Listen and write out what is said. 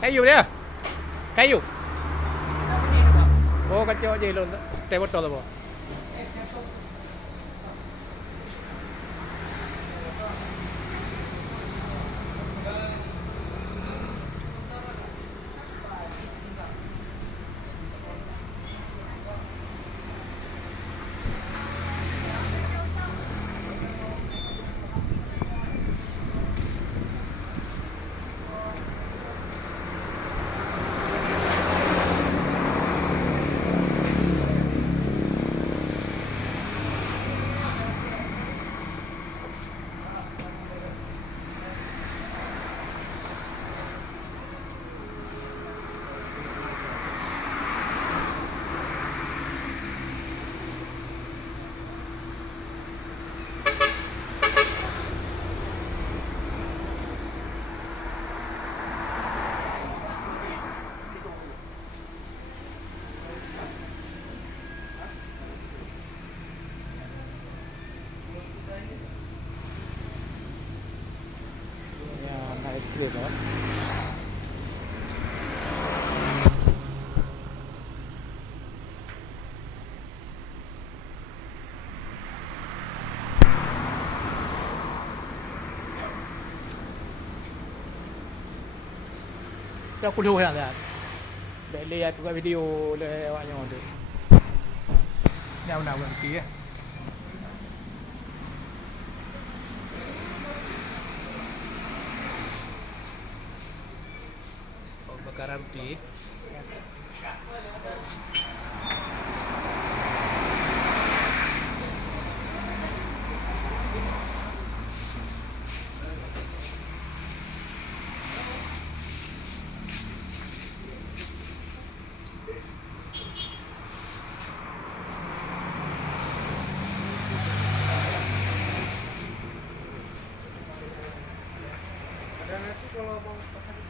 Kayu dia. Kayu. Oh, kacau je lo. Teh botol apa? Ya, nak es krim kan? Aku dulu yang lihat. Lihat buka video le awaknya tu. Ni nak berhenti ya. Bakaran roti. Dan nanti kalau mau pesan